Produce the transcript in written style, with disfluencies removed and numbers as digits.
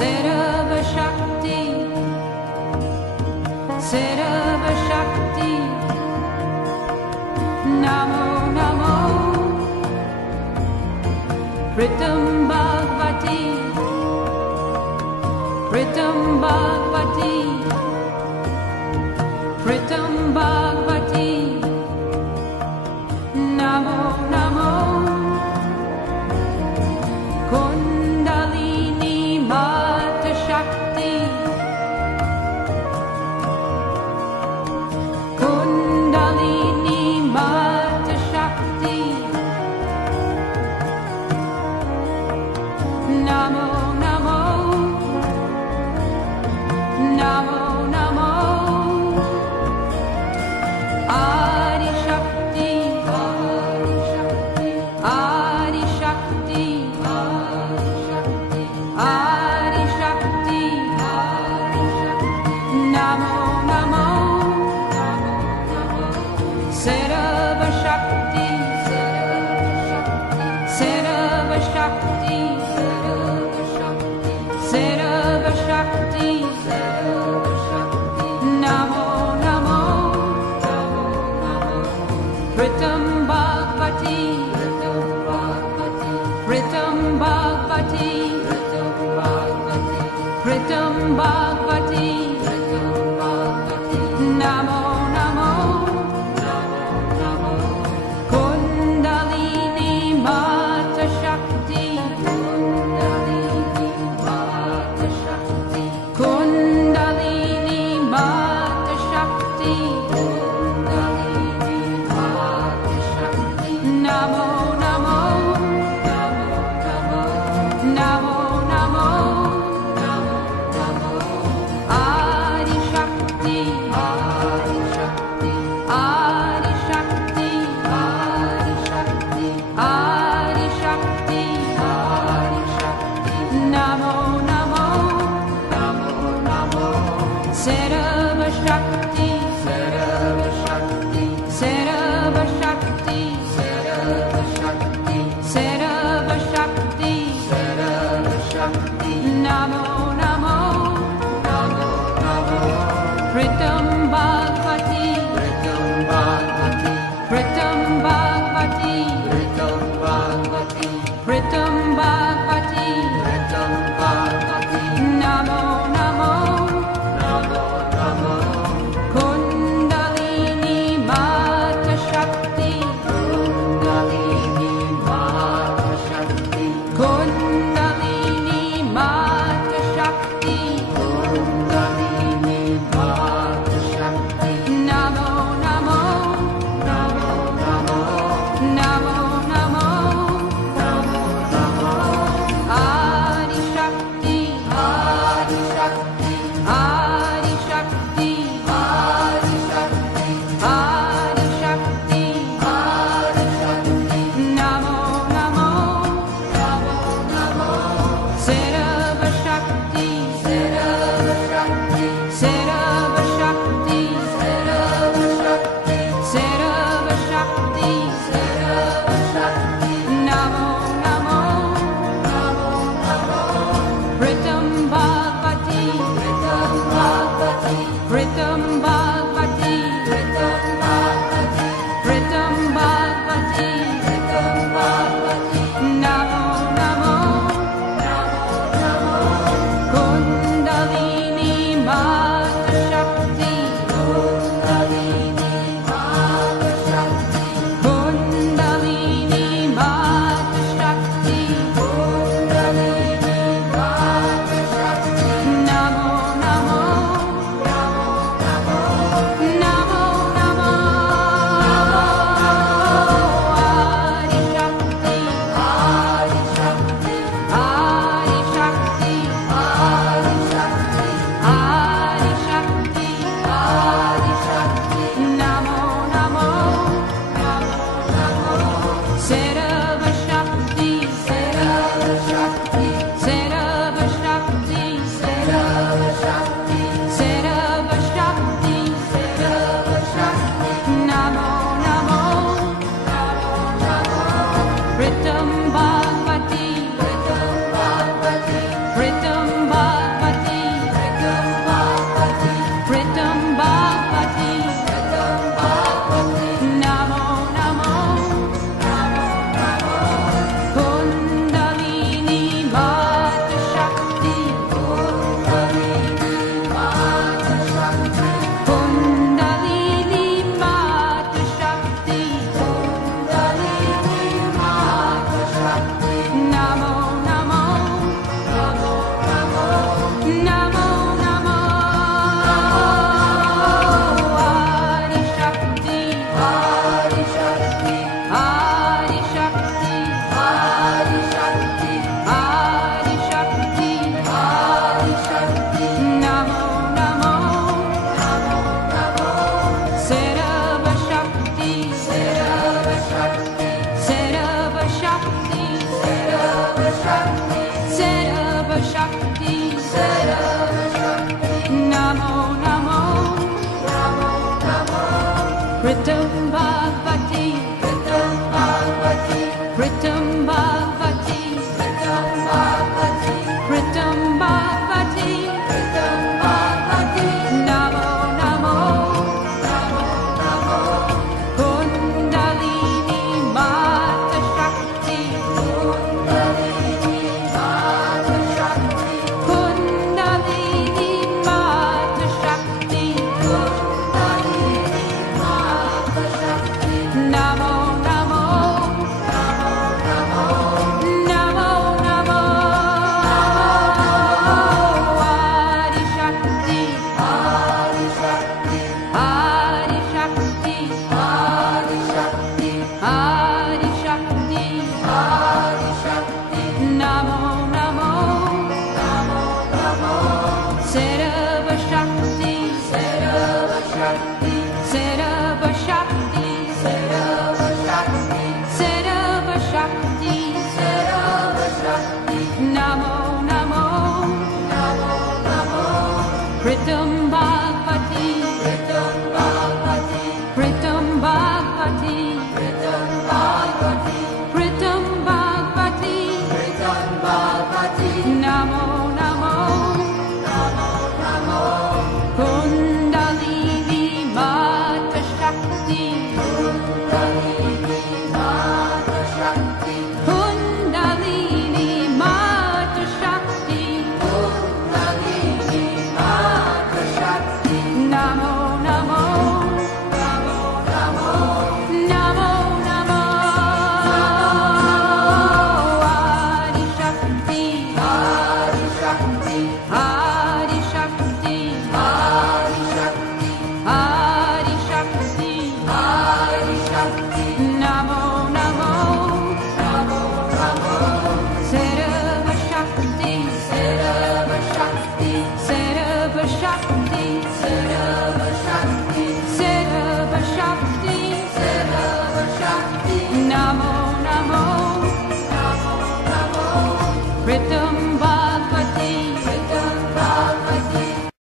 Sarva Shakti, Sarva Shakti, Namo Namo, Pritam Bhagavati, Pritam Bhagavati, Pritam Bhagavati, Namo Namo, Kundalini Mata Shakti, Kundalini Mata Shakti, Namo Namo, Namo Namo, Adi Shakti, Adi Shakti, Adi Shakti, Namo Namo, Sarva Shakti, Sarva Shakti, Sarva Shakti, Namo Namo, Pritam Bhagavati, Pritam Bhagavati, Pritam Bhagavati, Namo Namo, Kundalini Mata Shakti, Kundalini Mata Shakti, Namo Namo, Namo Namo, Adi Shakti, Adi Shakti, Adi Shakti, Adi Shakti, Namo Namo, Sarva Shakti, Sarva Shakti, Sarva Shakti, Sarva Shakti, Namo Namo, Pritam Bhagavati, Pritam Bhagavati, Pritam Bhagavati, Namo Namo, Kundalini Mata Shakti, Kundalini Mata Shakti, Namo Namo, Namo Namo, Adi Shakti, Adi Shakti, Adi Shakti, Adi Shakti, Namo Namo, Sarva Shakti, Sarva Shakti, Sarva Shakti, Namo Namo, Pritam Bhagavati, Pritam Bhagavati, Pritam Bhagavati, Namo Namo, Kundalini Mata Shakti, Kundalini Mata Shakti, Namo Namo, Sarva Shakti, Sarva Shakti, Sarva Shakti, Sarva Shakti, Sarva Shakti, Sarva Shakti, Namo Namo, Namo Namo, Pritam Bhagavati, Pritam Bhagavati, Pritam Bhagavati, Pritam Bhagavati, Pritam Bhagavati, Pritam Bhagavati, Namo Namo, Namo Namo, Kundalini Mata Shakti, Kundalini Mata Shakti, Kundalini Mata Shakti, Kundalini Mata Shakti, Namo Namo, Namo Namo, Namo Namo, Adi Shakti, Adi Shakti, Adi Shakti, Adi Shakti, Adi Shakti, Adi Shakti, Namo Namo, Namo Namo, Sarva Shakti, Sarva Shakti, Sarva Shakti, Sarva Shakti, Sarva Shakti, Sarva Shakti, Namo